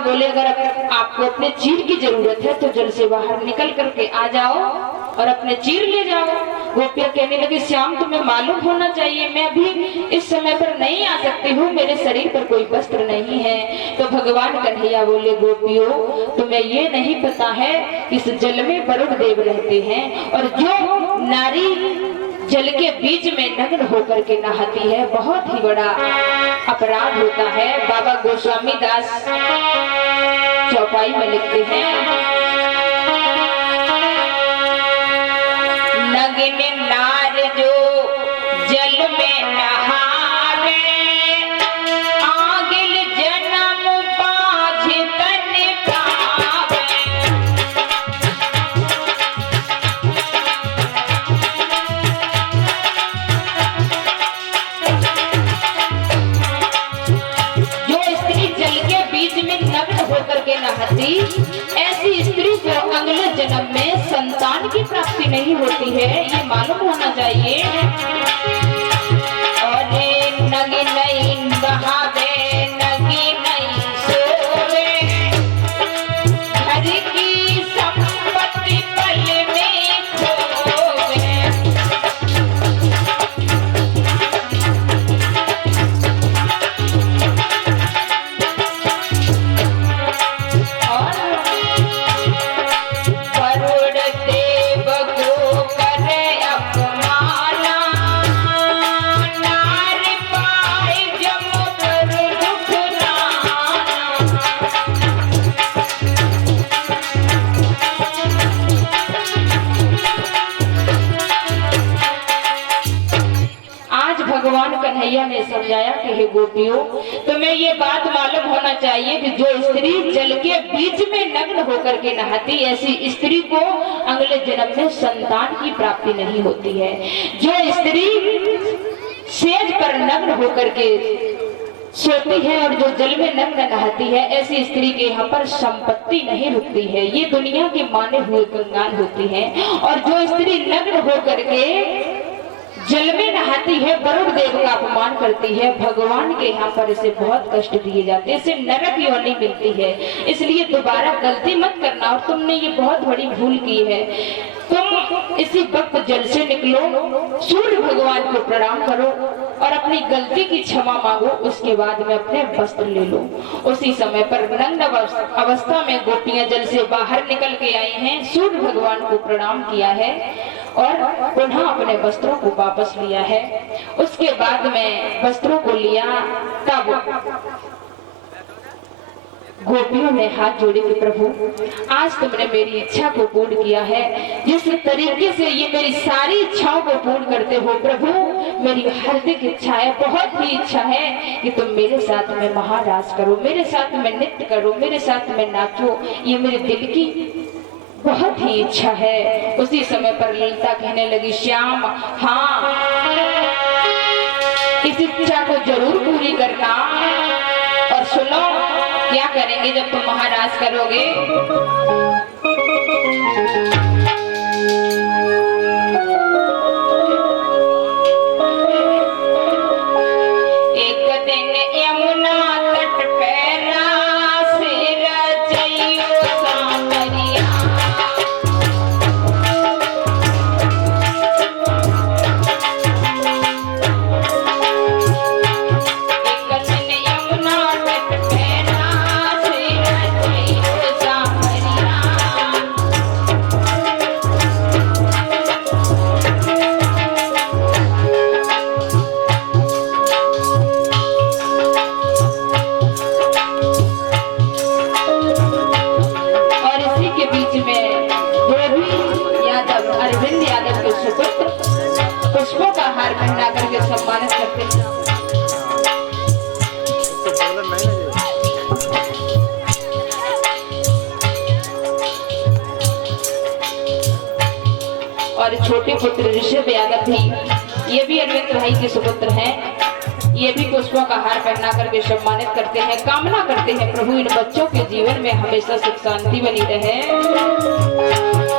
भगवान बोले अगर आपको अपने चीर की जरूरत है तो जल से बाहर निकल करके आ जाओ और अपने चीर ले जाओ। गोपियां कहने लगी श्याम तुम्हें मालूम होना चाहिए मैं अभी इस समय पर नहीं आ सकती हूँ, मेरे शरीर पर कोई वस्त्र नहीं है। तो भगवान कन्हैया बोले गोपियों तुम्हें ये नहीं पता है इस जल में वरुण देव रहते हैं और जो नारी जल के बीच में नग्न होकर के नहाती है बहुत ही बड़ा अपराध होता है। बाबा गोस्वामी दास चौपाई में लिखते हैं नग्न नार जो जल में नहावे आगिल जन्म पाछ तन पावे। जो स्त्री जल के बीच में नग्न होकर के नहाती ऐसी स्त्री को अगले जन्म में संतान की प्राप्ति नहीं होती है, ये मालूम होना चाहिए। और नगी नहीं बहावे नगी नहीं सोवे घर की संपत्ति पल में खोवे। भगवान कन्हैया ने समझाया कि हे गोपियों तुम्हें ये बात मालूम होना चाहिए कि जो स्त्री जल के बीच में नग्न होकर के नहाती ऐसी स्त्री को अगले जन्म में संतान की प्राप्ति नहीं होती है। जो स्त्री सेज पर नग्न होकर के सोती है और जो जल में नग्न नहाती है ऐसी स्त्री के यहाँ पर संपत्ति नहीं रुकती है, ये दुनिया के माने हुए कंगाल होती है। और जो स्त्री नग्न होकर के जल में नहाती है वरुण देव का अपमान करती है, भगवान के यहाँ पर इसे बहुत कष्ट दिए जाते हैं, इसे नरक योनि मिलती है। इसलिए दोबारा गलती मत करना और तुमने ये बहुत बड़ी भूल की है। तुम इसी वक्त जल से निकलो, सूर्य भगवान को प्रणाम करो और अपनी गलती की क्षमा मांगो, उसके बाद में अपने वस्त्र ले लो। उसी समय पर नग्न अवस्था में गोपियां जल से बाहर निकल के आई हैं, सूर्य भगवान को प्रणाम किया है और पुनः अपने वस्त्रों को वापस लिया है। उसके बाद में वस्त्रों को लिया तब गोपियों ने हाथ जोड़े कि प्रभु आज तुमने मेरी इच्छा को पूर्ण किया है, जिस तरीके से ये मेरी सारी इच्छाओं को पूर्ण करते हो प्रभु, मेरी हार्दिक इच्छा है, बहुत ही इच्छा है कि तुम मेरे साथ में महाराज करो, मेरे साथ में नृत्य करो, मेरे साथ में नाचो, ये मेरे दिल की बहुत ही इच्छा है। उसी समय पर ललिता कहने लगी श्याम हाँ इस इच्छा को जरूर पूरी करना और सुनो क्या करेंगे जब तुम महाराज करोगे। एक दिन यमुना तट पे रास रचइयो सांवरिया, पुष्पों का हार पहना करके सम्मानित करते हैं। और छोटे पुत्र ऋषभ यादव भी, ये भी अरविंद भाई के सुपुत्र हैं, ये भी पुष्पों का हार पहना करके सम्मानित करते हैं। कामना करते हैं प्रभु इन बच्चों के जीवन में हमेशा सुख शांति बनी रहे।